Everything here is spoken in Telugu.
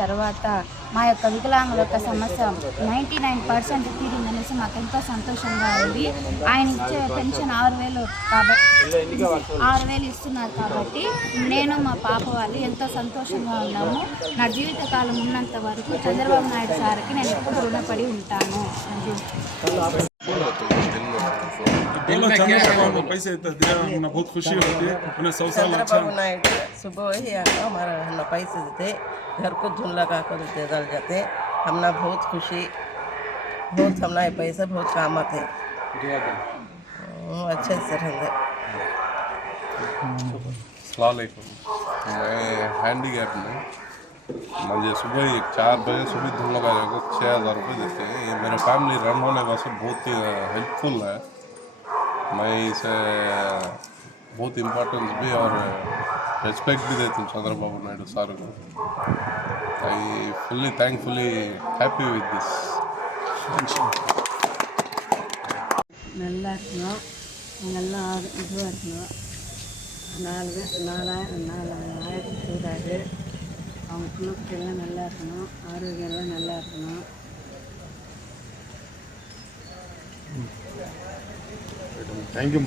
తర్వాత మా యొక్క వికలాంగుల యొక్క సమస్య 99% తీరిందనేసి మాకు ఎంతో సంతోషంగా ఉంది. ఆయన ఇచ్చే పెన్షన్ 6,000 కాబట్టి 6,000 ఇస్తున్నారు కాబట్టి నేను మా పాప వాళ్ళు ఎంతో సంతోషంగా ఉన్నాము. నా జీవితకాలం ఉన్నంత వరకు చంద్రబాబు నాయుడు సార్కి నేను ఎప్పుడు రుణపడి ఉంటాను. बोलो चंद्रबाबू पैसे दिया, हमने बहुत खुशी होती है। अपने 100 साल अच्छा चंद्रबाबू नायडू सुबह ही आकर हमारा हमने पैसे देते, घर को धुन लगा कर दे डाल जाते, हमने बहुत खुशी, बहुत हमने पैसे बहुत काम आते अच्छे से रहेंगे। अस्सलामुअलैकुम, मैं हैंडीकैप में मुझे सुबह ही 4 बजे सुबह धुन लगा जाकर 6,000 रुपये देते हैं। ये मेरा फैमिली रन होने वास्ते बहुत ही हेल्पफुल है। मैं इसे बहुत इम्पोर्टेंस भी और रेस्पेक्ट भी देता हूँ चंद्रबाबू नायडू सर को। I fully thankfully happy with this. நல்லா இருக்கணும், நாங்கள்லாம் இதுவாக இருக்கணும். 4,000 சொல்கிறாரு. அவங்க குடும்பத்தெல்லாம் நல்லா இருக்கணும், ஆரோக்கியம்லாம் நல்லா இருக்கணும். Thank you.